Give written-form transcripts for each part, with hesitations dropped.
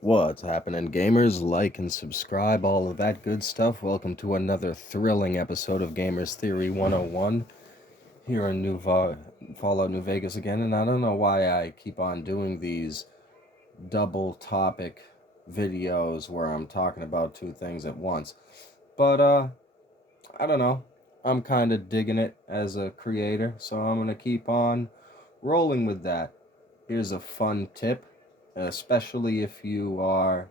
What's happening, gamers? Like and subscribe, all of that good stuff. Welcome to another thrilling episode of Gamers Theory 101 here in Fallout New Vegas again. And I don't know why I keep on doing these double topic videos where I'm talking about two things at once. But, I don't know. I'm kind of digging it as a creator, so I'm going to keep on rolling with that. Here's a fun tip, especially if you are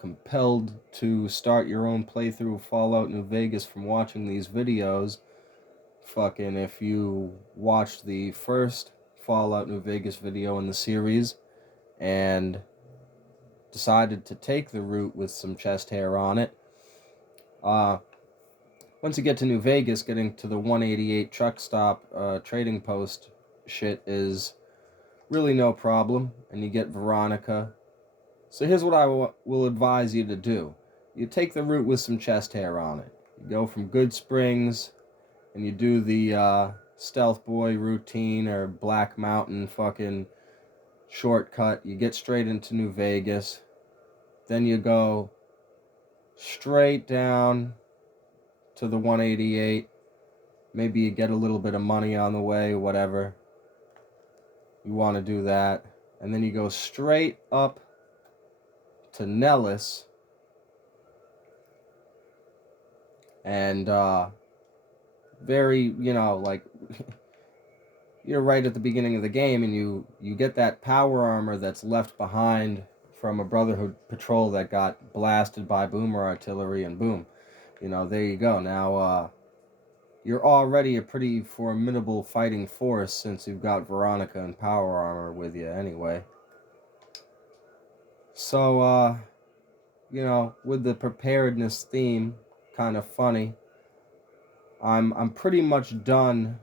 compelled to start your own playthrough of Fallout New Vegas from watching these videos. Fucking, if you watched the first Fallout New Vegas video in the series and decided to take the route with some chest hair on it, once you get to New Vegas, getting to the 188 truck stop trading post shit is really no problem, and you get Veronica. So here's what I will advise you to do. You take the route with some chest hair on it. You go from Goodsprings, and you do the Stealth Boy routine or Black Mountain fucking shortcut. You get straight into New Vegas. Then you go straight down to the 188. Maybe you get a little bit of money on the way, whatever. You want to do that. And then you go straight up to Nellis. And, very, like, you're right at the beginning of the game, and you get that power armor that's left behind from a Brotherhood patrol that got blasted by boomer artillery, and boom, there you go. Now, you're already a pretty formidable fighting force since you've got Veronica and power armor with you anyway. So, with the preparedness theme, kind of funny. I'm pretty much done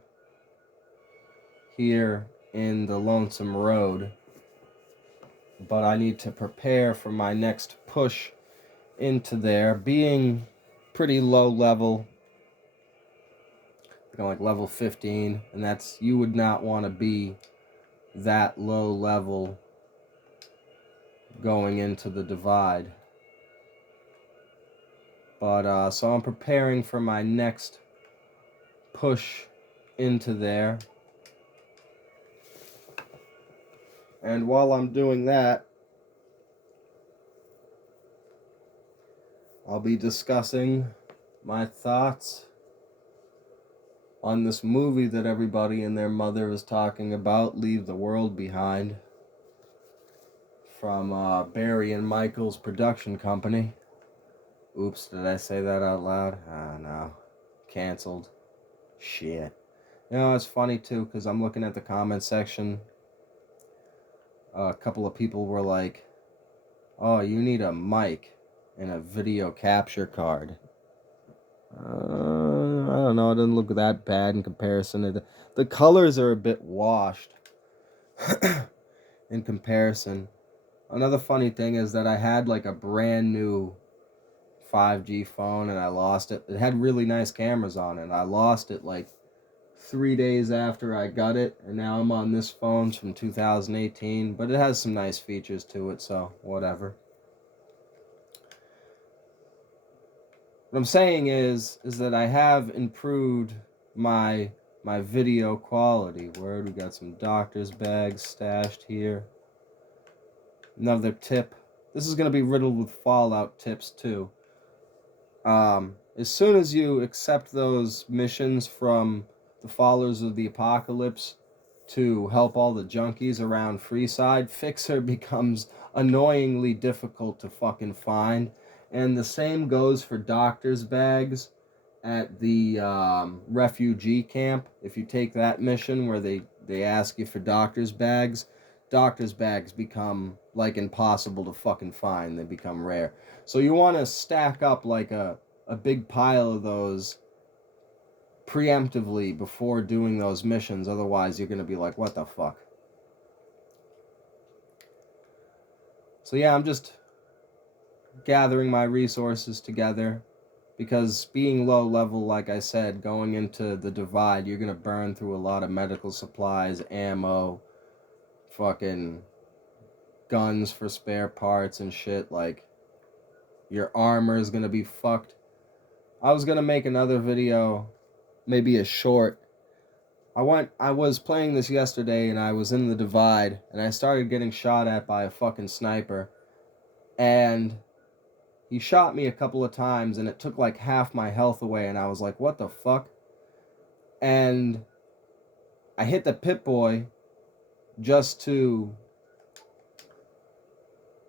here in the Lonesome Road, but I need to prepare for my next push into there. Being pretty low level, like level 15, and that's, you would not want to be that low level going into the divide. But so I'm preparing for my next push into there. And while I'm doing that, I'll be discussing my thoughts on this movie that everybody and their mother is talking about, Leave the World Behind, from Barry and Michael's production company. Oops, did I say that out loud? Ah, no. Canceled. Shit. It's funny too, because I'm looking at the comment section. A couple of people were like, oh, you need a mic and a video capture card. I don't know, it doesn't look that bad in comparison. The colors are a bit washed in comparison. Another funny thing is that I had like a brand new 5G phone and I lost it. It had really nice cameras on it, and I lost it like 3 days after I got it, and now I'm on this phone from 2018, but it has some nice features to it, so whatever. What I'm saying is that I have improved my video quality. Where we got some doctor's bags stashed here. Another tip. This is going to be riddled with Fallout tips too. As soon as you accept those missions from the Followers of the Apocalypse to help all the junkies around Freeside, Fixer becomes annoyingly difficult to fucking find. And the same goes for doctor's bags at the refugee camp. If you take that mission where they ask you for doctor's bags become like impossible to fucking find. They become rare. So you want to stack up like a big pile of those preemptively before doing those missions. Otherwise, you're going to be like, what the fuck? So yeah, I'm just gathering my resources together, because being low level, like I said, going into the divide, you're going to burn through a lot of medical supplies, ammo, fucking guns for spare parts and shit. Like, your armor is gonna be fucked. I was gonna make another video, maybe a short. I was playing this yesterday and I was in the Divide and I started getting shot at by a fucking sniper. And he shot me a couple of times and it took like half my health away and I was like, what the fuck? And I hit the Pip-Boy just to,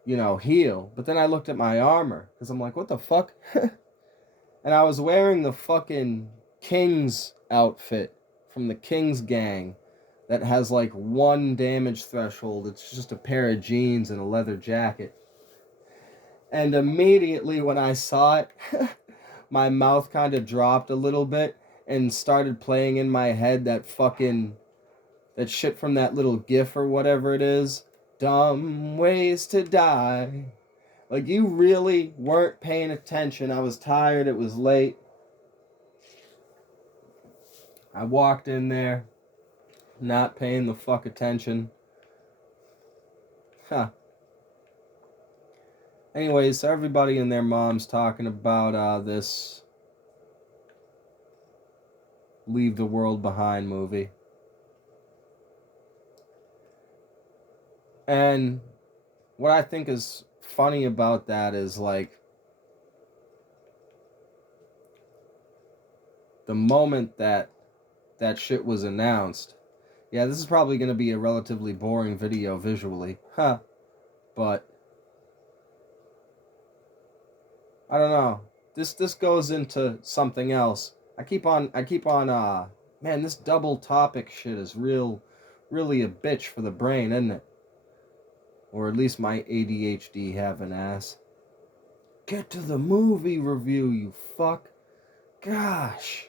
heal. But then I looked at my armor because I'm like, what the fuck? And I was wearing the fucking King's outfit from the King's gang that has like 1 damage threshold. It's just a pair of jeans and a leather jacket. And immediately when I saw it, my mouth kind of dropped a little bit and started playing in my head that shit from that little GIF or whatever it is. Dumb ways to die. Like, you really weren't paying attention. I was tired. It was late. I walked in there, not paying the fuck attention. Huh. Anyways, so everybody and their mom's talking about this Leave the World Behind movie. And what I think is funny about that is, like, the moment that shit was announced. Yeah, this is probably going to be a relatively boring video visually. Huh. But I don't know. This goes into something else. I keep on man, this double topic shit is really a bitch for the brain, isn't it? Or at least my ADHD have an ass. Get to the movie review, you fuck. Gosh.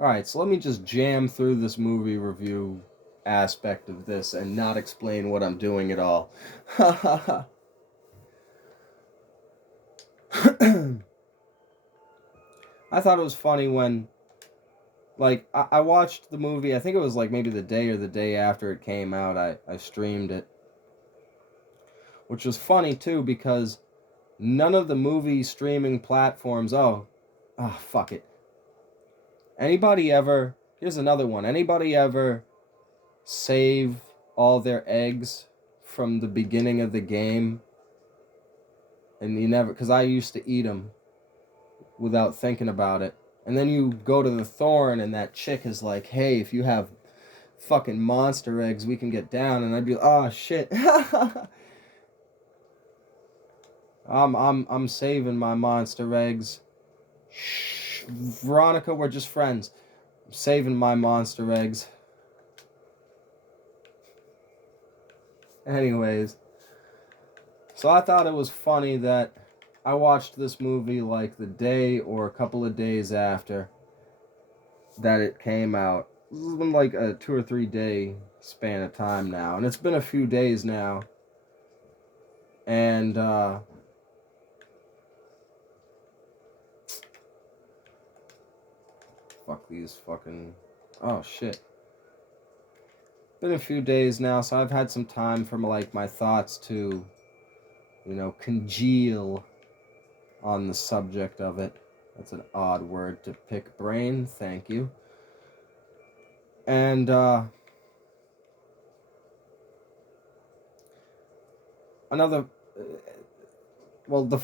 Alright, so let me just jam through this movie review aspect of this and not explain what I'm doing at all. I thought it was funny when, like, I watched the movie, I think it was like maybe the day or the day after it came out, I streamed it. Which was funny too, because none of the movie streaming platforms, fuck it. Here's another one, anybody ever save all their eggs from the beginning of the game? And you never, because I used to eat them without thinking about it. And then you go to the Thorn and that chick is like, hey, if you have fucking monster eggs, we can get down. And I'd be like, oh shit. I'm saving my monster eggs. Shh, Veronica, we're just friends. I'm saving my monster eggs. Anyways, so I thought it was funny that I watched this movie like the day or a couple of days after that it came out. This has been like a 2 or 3 day span of time now, and it's been a few days now. And fuck these fucking, oh shit. Been a few days now, so I've had some time for like my thoughts to, congeal on the subject of it. That's an odd word to pick, brain. Thank you. And another, well, the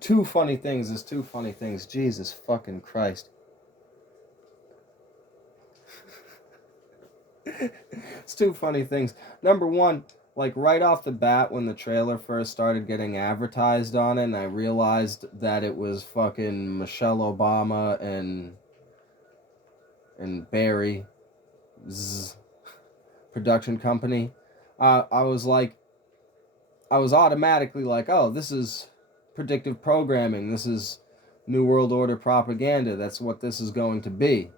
two funny things. Jesus fucking Christ. It's 2 funny things. Number one, like right off the bat when the trailer first started getting advertised on it, and I realized that it was fucking Michelle Obama and Barry's production company, I was automatically like, oh, this is predictive programming. This is New World Order propaganda. That's what this is going to be.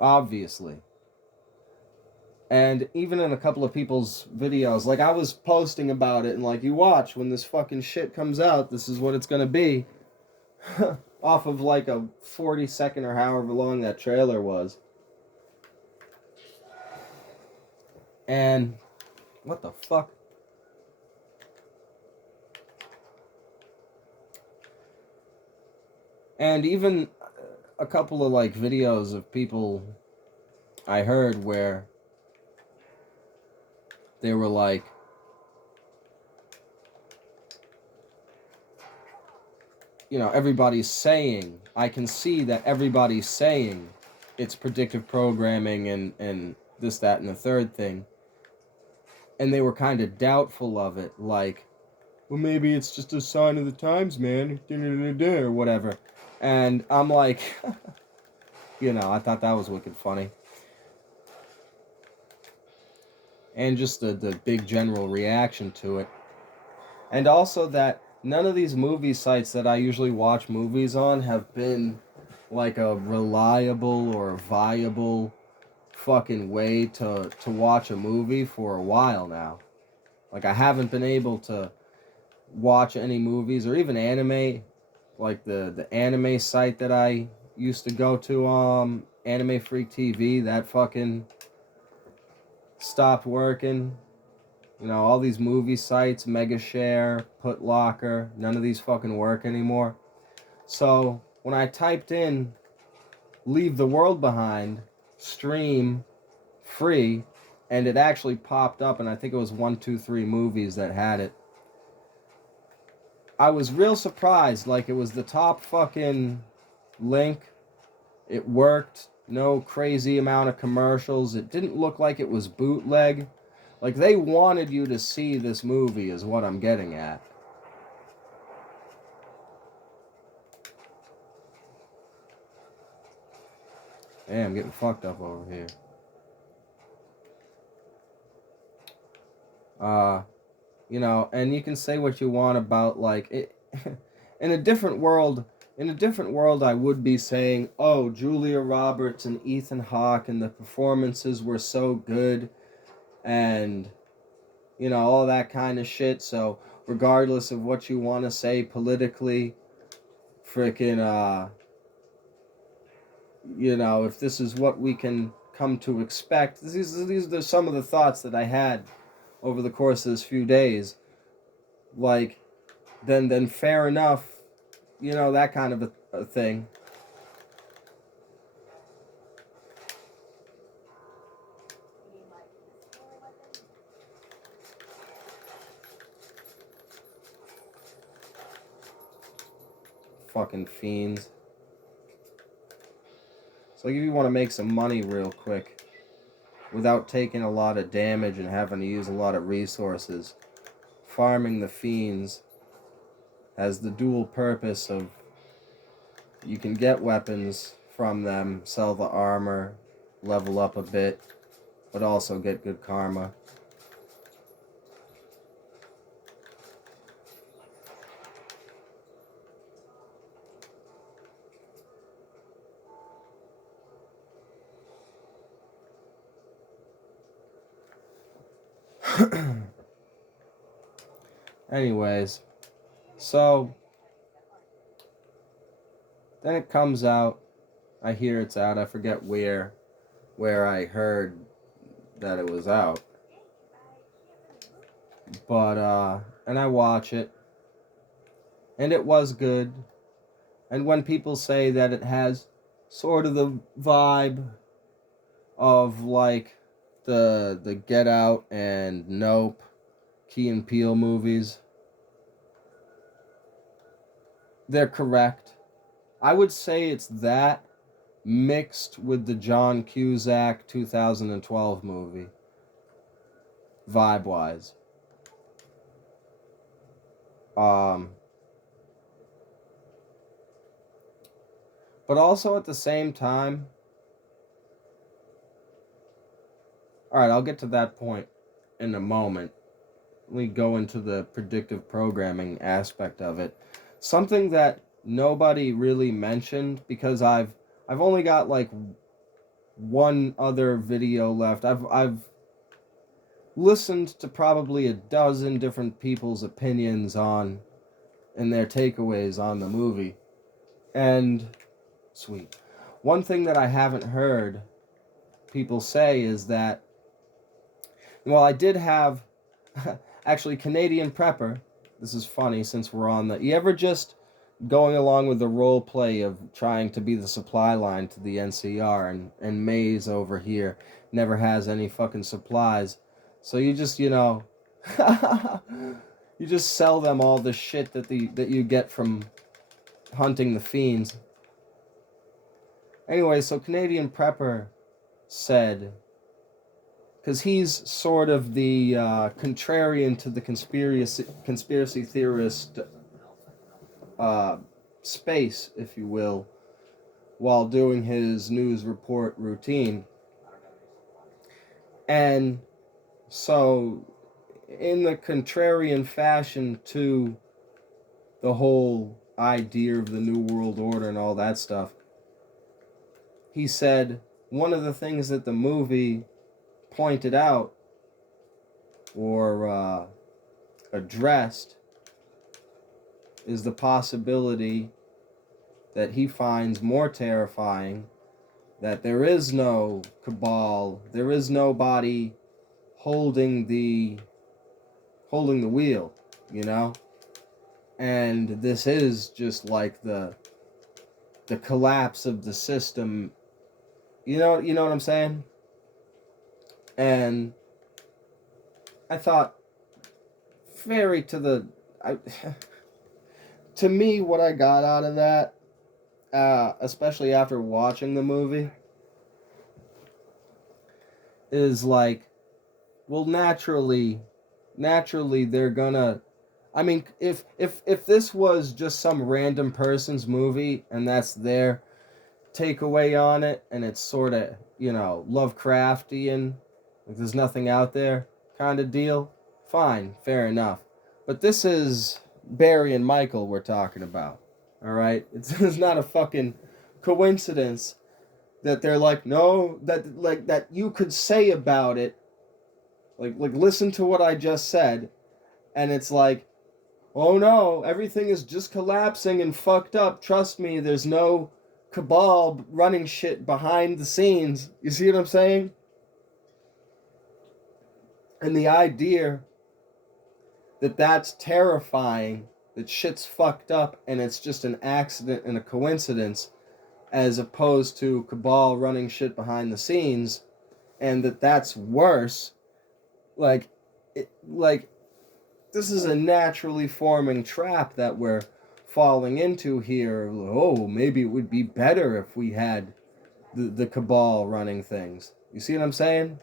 Obviously. And even in a couple of people's videos, like I was posting about it and like, you watch when this fucking shit comes out, this is what it's gonna be. Off of like a 40-second or however long that trailer was. And what the fuck? And even a couple of like videos of people I heard where they were like, you know, everybody's saying, I can see that everybody's saying it's predictive programming and this, that, and the third thing. And they were kind of doubtful of it, like, well, maybe it's just a sign of the times, man, or whatever. And I'm like, you know, I thought that was wicked funny. And just the big general reaction to it. And also that none of these movie sites that I usually watch movies on have been like a reliable or viable fucking way to watch a movie for a while now. Like, I haven't been able to watch any movies or even anime, like the anime site that I used to go to, Anime Freak TV, that fucking stopped working. You know, all these movie sites, Megashare, Putlocker, none of these fucking work anymore. So when I typed in Leave the World Behind, stream, free, and it actually popped up, and I think it was 123 Movies that had it. I was real surprised, like it was the top fucking link. It worked, no crazy amount of commercials. It didn't look like it was bootleg. Like, they wanted you to see this movie is what I'm getting at. Damn, I'm getting fucked up over here. You know, and you can say what you want about, like, it. In a different world, I would be saying, oh, Julia Roberts and Ethan Hawke and the performances were so good, and, you know, all that kind of shit. So regardless of what you want to say politically, freaking, you know, if this is what we can come to expect, these are some of the thoughts that I had over the course of this few days. Like, then fair enough, you know, that kind of a thing. Fucking fiends. So like, if you want to make some money real quick without taking a lot of damage and having to use a lot of resources, farming the fiends has the dual purpose of you can get weapons from them, sell the armor, level up a bit, but also get good karma. Anyways, so then it comes out. I hear it's out. I forget where I heard that it was out. But and I watch it, and it was good. And when people say that it has sort of the vibe of like the Get Out and Nope, Key and Peele movies, they're correct. I would say it's that mixed with the John Cusack 2012 movie, vibe wise. Um, but also at the same time, alright, I'll get to that point in a moment. Let me go into the predictive programming aspect of it. Something that nobody really mentioned, because I've only got like one other video left. I've listened to probably a dozen different people's opinions on and their takeaways on the movie. And sweet. One thing that I haven't heard people say is that Well, I did have actually Canadian Prepper. This is funny since we're on the. You ever just going along with the role play of trying to be the supply line to the NCR, and Maze over here never has any fucking supplies. So you just, you just sell them all the shit that you get from hunting the fiends. Anyway, so Canadian Prepper said, because he's sort of the contrarian to the conspiracy theorist space, if you will, while doing his news report routine. And so, in the contrarian fashion to the whole idea of the New World Order and all that stuff, he said one of the things that the movie pointed out or addressed is the possibility that he finds more terrifying, that there is no cabal, there is nobody holding the wheel, and this is just like the collapse of the system. You know what I'm saying? And I thought, very to me, what I got out of that, especially after watching the movie, is like, well, naturally they're gonna. I mean, if this was just some random person's movie and that's their takeaway on it, and it's sort of, Lovecraftian, like there's nothing out there kind of deal, fine, fair enough. But this is Barry and Michael we're talking about, all right? It's not a fucking coincidence that they're like, no, that you could say about it, like listen to what I just said, and it's like, oh no, everything is just collapsing and fucked up. Trust me, there's no cabal running shit behind the scenes. You see what I'm saying? And the idea that that's terrifying, that shit's fucked up and it's just an accident and a coincidence, as opposed to cabal running shit behind the scenes, and that's worse. Like this is a naturally forming trap that we're falling into here. Oh, maybe it would be better if we had the cabal running things. You see what I'm saying?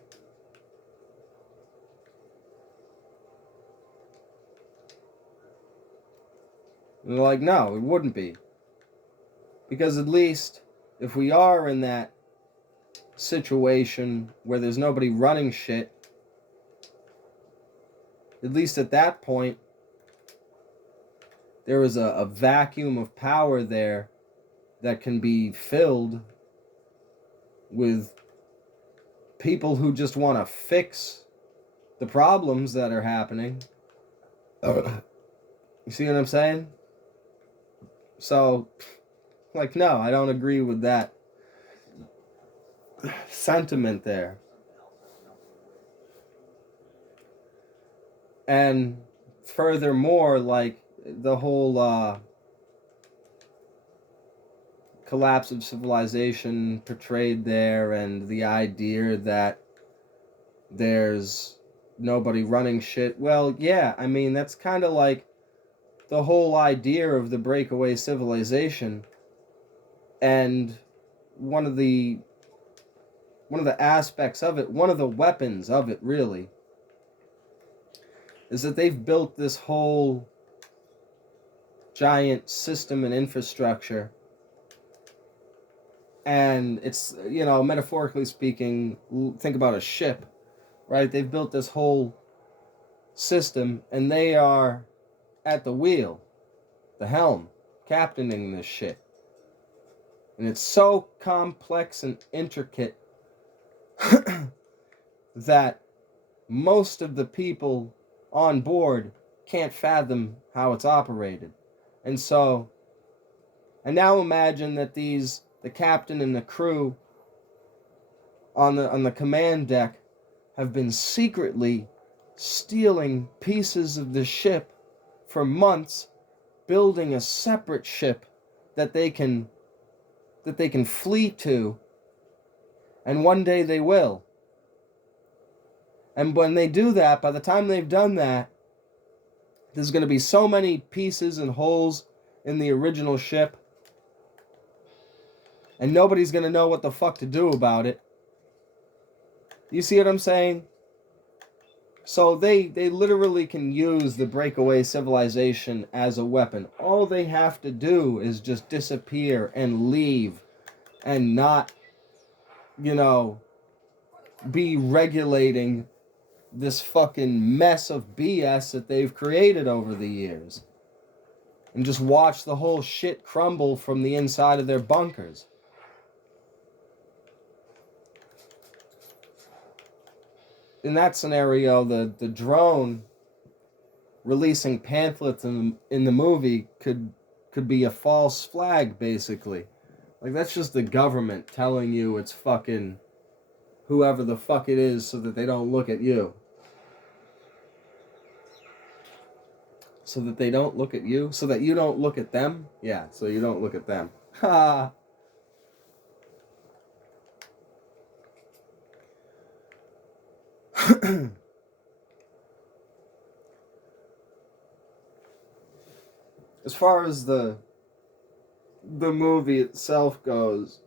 And they're like, no, it wouldn't be. Because at least if we are in that situation where there's nobody running shit, at least at that point, there is a vacuum of power there that can be filled with people who just want to fix the problems that are happening. You see what I'm saying? So, no, I don't agree with that sentiment there. And furthermore, the whole collapse of civilization portrayed there, and the idea that there's nobody running shit. Well, yeah, I mean, that's kind of like the whole idea of the breakaway civilization. And one of the aspects of it, one of the weapons of it really, is that they've built this whole giant system and infrastructure. And it's, metaphorically speaking, think about a ship, right? They've built this whole system, and they are at the wheel, the helm, captaining this shit. And it's so complex and intricate that most of the people on board can't fathom how it's operated. And so, and now imagine that the captain and the crew on the command deck have been secretly stealing pieces of the ship for months, building a separate ship that they can flee to, and one day they will. And when they do that, by the time they've done that, there's going to be so many pieces and holes in the original ship, and nobody's going to know what the fuck to do about it. You see what I'm saying? So they literally can use the breakaway civilization as a weapon. All they have to do is just disappear and leave and not, be regulating this fucking mess of BS that they've created over the years. And just watch the whole shit crumble from the inside of their bunkers. In that scenario, the drone releasing pamphlets in the movie could be a false flag, basically. Like, that's just the government telling you it's fucking whoever the fuck it is so that they don't look at you. So that they don't look at you? So that you don't look at them? Yeah, so you don't look at them. Ha! As far as the movie itself goes,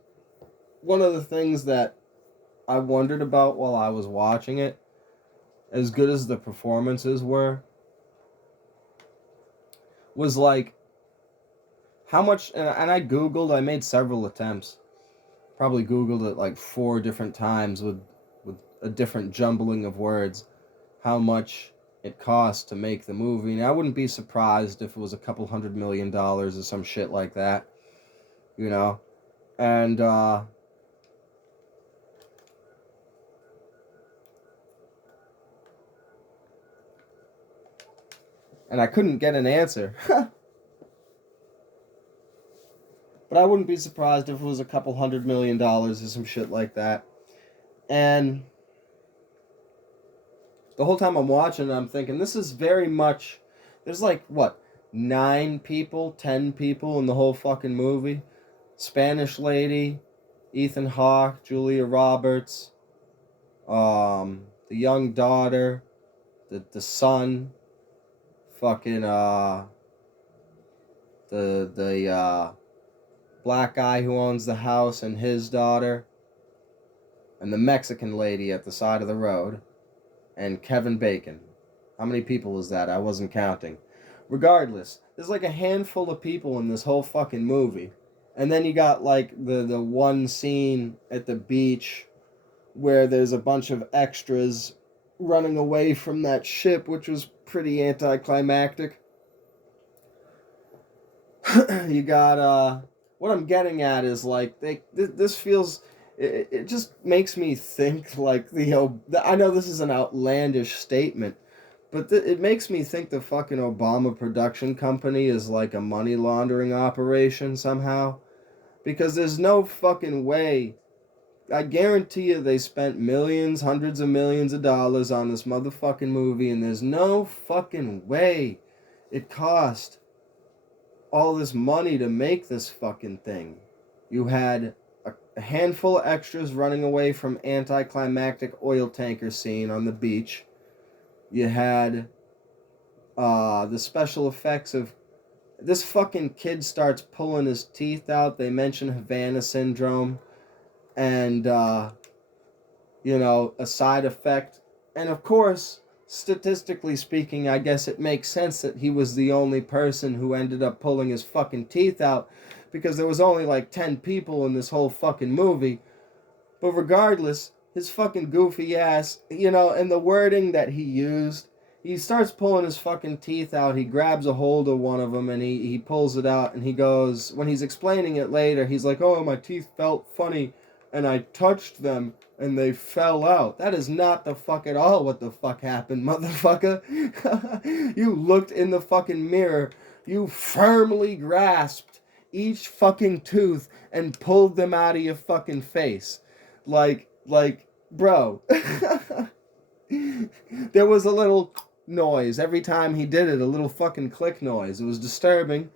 one of the things that I wondered about while I was watching it, as good as the performances were, was like how much, and I Googled, I made several attempts, probably Googled it like 4 different times with a different jumbling of words, how much it cost to make the movie. And I wouldn't be surprised if it was a couple $100 million or some shit like that, and I couldn't get an answer. But I wouldn't be surprised if it was a couple $100 million or some shit like that. And the whole time I'm watching it, I'm thinking, this is very much... There's like, 9 people, 10 people in the whole fucking movie? Spanish lady, Ethan Hawke, Julia Roberts, the young daughter, the son, fucking, the black guy who owns the house and his daughter, and the Mexican lady at the side of the road, and Kevin Bacon. How many people is that? I wasn't counting. Regardless, there's like a handful of people in this whole fucking movie. And then you got like the one scene at the beach where there's a bunch of extras running away from that ship, which was pretty anticlimactic. You got, what I'm getting at is like, this feels, it just makes me think like I know this is an outlandish statement, but it makes me think the fucking Obama production company is like a money laundering operation somehow. Because there's no fucking way. I guarantee you they spent millions, hundreds of millions of dollars on this motherfucking movie, and there's no fucking way it cost all this money to make this fucking thing. You had a handful of extras running away from anticlimactic oil tanker scene on the beach. You had the special effects of this fucking kid starts pulling his teeth out. They mention Havana syndrome and, a side effect. And of course, statistically speaking, I guess it makes sense that he was the only person who ended up pulling his fucking teeth out because there was only like 10 people in this whole fucking movie. But regardless, his fucking goofy ass, and the wording that he used, he starts pulling his fucking teeth out. He grabs a hold of one of them and he pulls it out. And he goes, when he's explaining it later, he's like, oh, my teeth felt funny and I touched them and they fell out. That is not the fuck at all what the fuck happened, motherfucker. You looked in the fucking mirror. You firmly grasped each fucking tooth and pulled them out of your fucking face. Like, bro. There was a little noise every time he did it, a little fucking click noise. It was disturbing,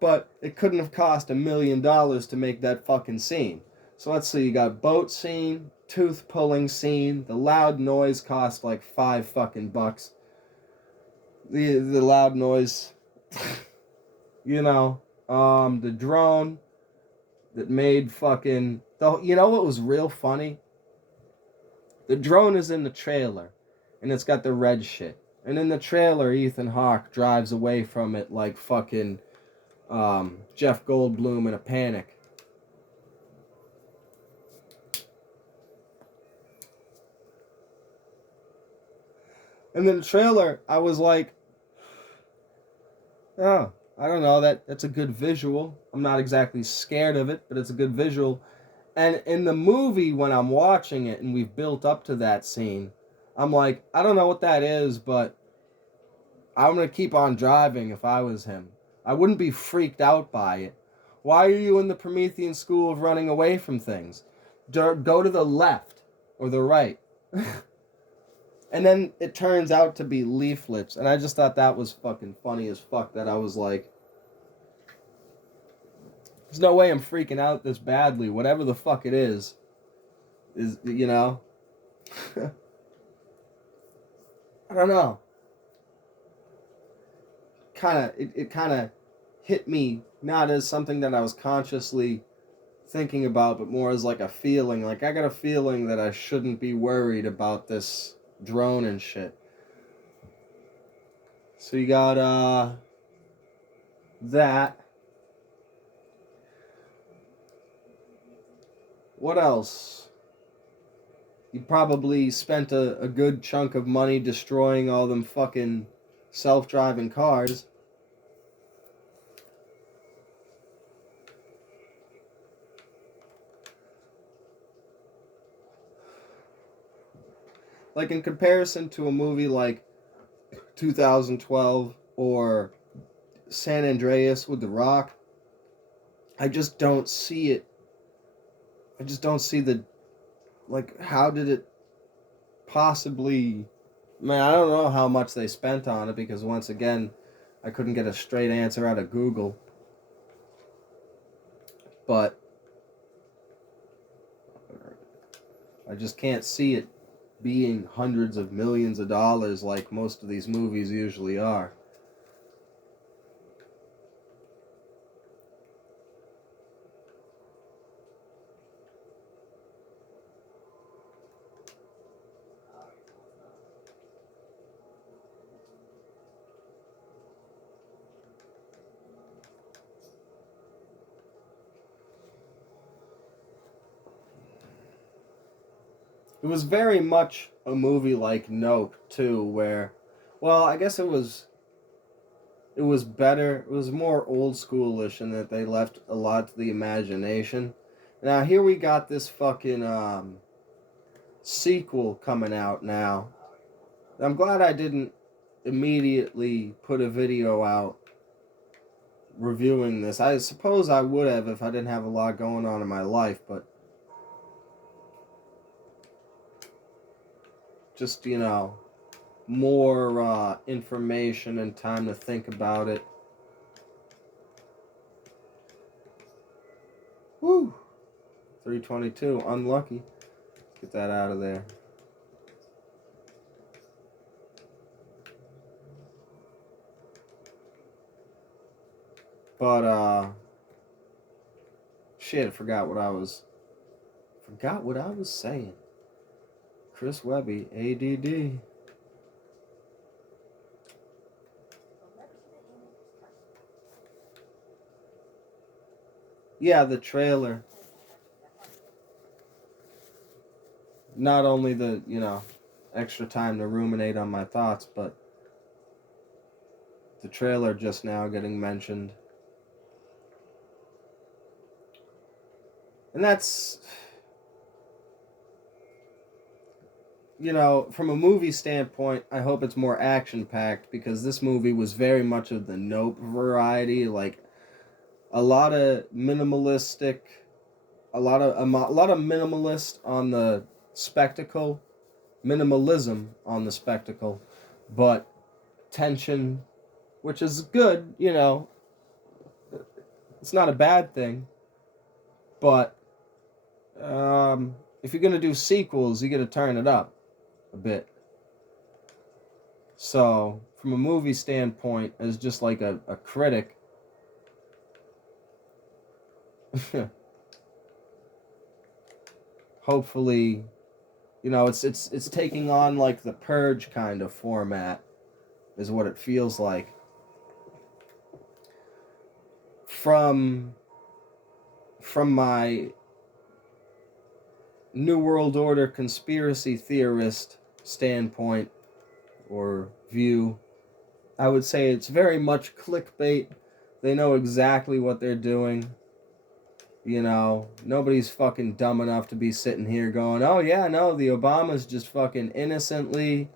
but it couldn't have cost $1,000,000 to make that fucking scene. So let's see, you got boat scene, tooth pulling scene, the loud noise cost like $5 fucking. The loud noise, you know, the drone that made fucking you know what was real funny? The drone is in the trailer, and it's got the red shit. And in the trailer, Ethan Hawke drives away from it like fucking Jeff Goldblum in a panic. And then the trailer, I was like, oh, I don't know, that's a good visual. I'm not exactly scared of it, but it's a good visual. And in the movie, when I'm watching it and we've built up to that scene, I'm like, I don't know what that is, but I'm going to keep on driving if I was him. I wouldn't be freaked out by it. Why are you in the Promethean school of running away from things? Go to the left or the right. And then it turns out to be leaflets. And I just thought that was fucking funny as fuck, that I was like, there's no way I'm freaking out this badly. Whatever the fuck it is, you know? I don't know. It kind of hit me, not as something that I was consciously thinking about, but more as like a feeling. Like, I got a feeling that I shouldn't be worried about this drone and shit. So you got that. What else? You probably spent a good chunk of money destroying all them fucking self-driving cars. Like, in comparison to a movie like 2012 or San Andreas with The Rock, I just don't see it. I just don't see the, like, how did it possibly, man, I don't know how much they spent on it, because once again, I couldn't get a straight answer out of Google. But I just can't see it being hundreds of millions of dollars like most of these movies usually are. It was very much a movie like Nope too, where, well, I guess it was better. It was more old schoolish in that they left a lot to the imagination. Now here we got this fucking sequel coming out now. I'm glad I didn't immediately put a video out reviewing this. I suppose I would have if I didn't have a lot going on in my life, but just, you know, more information and time to think about it. Woo! 322, unlucky. Get that out of there. But shit, I forgot what I was saying. Chris Webby, ADD. Yeah, the trailer. Not only the, you know, extra time to ruminate on my thoughts, but the trailer just now getting mentioned. And that's, you know, from a movie standpoint, I hope it's more action-packed, because this movie was very much of the Nope variety, like a lot of minimalist on the spectacle, minimalism on the spectacle, but tension, which is good, you know, it's not a bad thing, but if you're going to do sequels, you got to turn it up a bit. So, from a movie standpoint, as just like a critic, hopefully, you know, it's taking on like the Purge kind of format, is what it feels like. From my New World Order conspiracy theorist standpoint or view, I would say it's very much clickbait. They know exactly what they're doing. You know, nobody's fucking dumb enough to be sitting here going, oh yeah, no, the Obamas just fucking innocently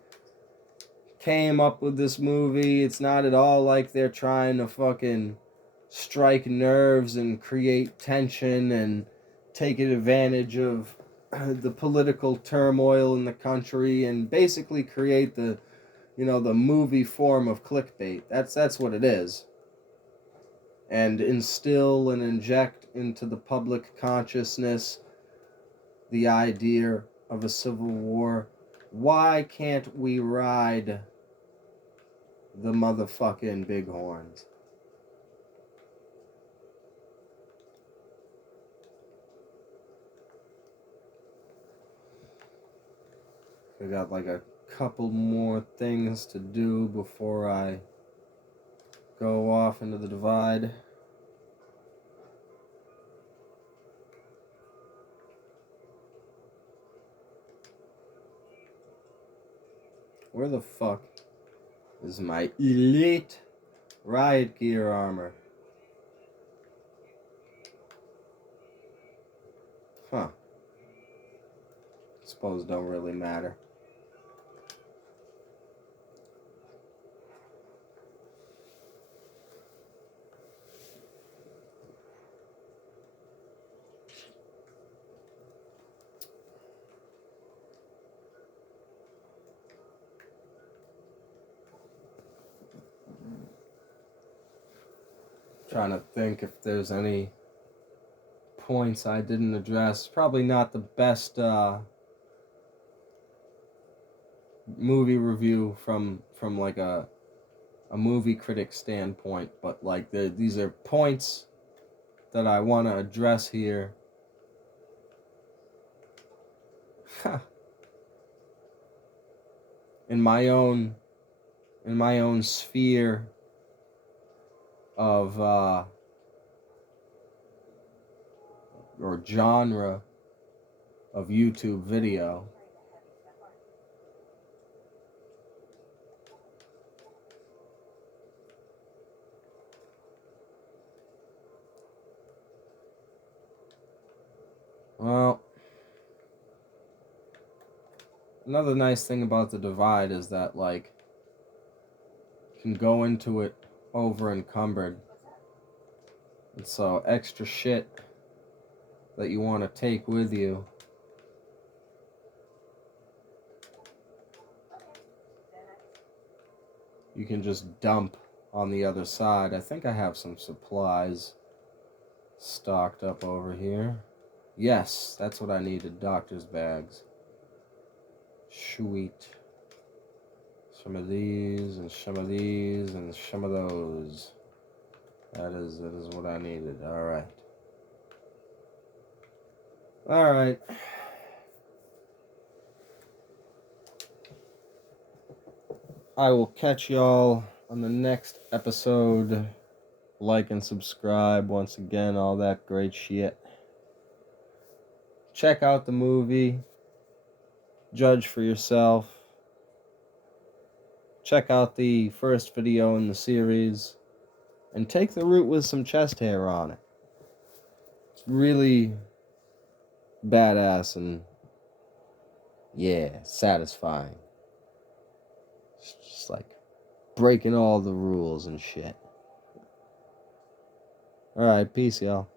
came up with this movie. It's not at all like they're trying to fucking strike nerves and create tension and take advantage of the political turmoil in the country and basically create the, you know, the movie form of clickbait. That's what it is. And instill and inject into the public consciousness the idea of a civil war. Why can't we ride the motherfucking bighorns? I got like a couple more things to do before I go off into the divide. Where the fuck is my elite riot gear armor? Huh. Suppose don't really matter. Trying to think if there's any points I didn't address. Probably not the best movie review from like a movie critic standpoint, but like these are points that I want to address here. in my own sphere of or genre of YouTube video. Well, another nice thing about the divide is that like you can go into it over encumbered. And so extra shit that you want to take with you, you can just dump on the other side. I think I have some supplies stocked up over here. Yes, that's what I needed, doctor's bags. Sweet. Some of these, and some of these, and some of those. That is what I needed. Alright. Alright. I will catch y'all on the next episode. Like and subscribe once again, all that great shit. Check out the movie. Judge for yourself. Check out the first video in the series. And take the route with some chest hair on it. It's really badass and, yeah, satisfying. It's just like breaking all the rules and shit. Alright, peace, y'all.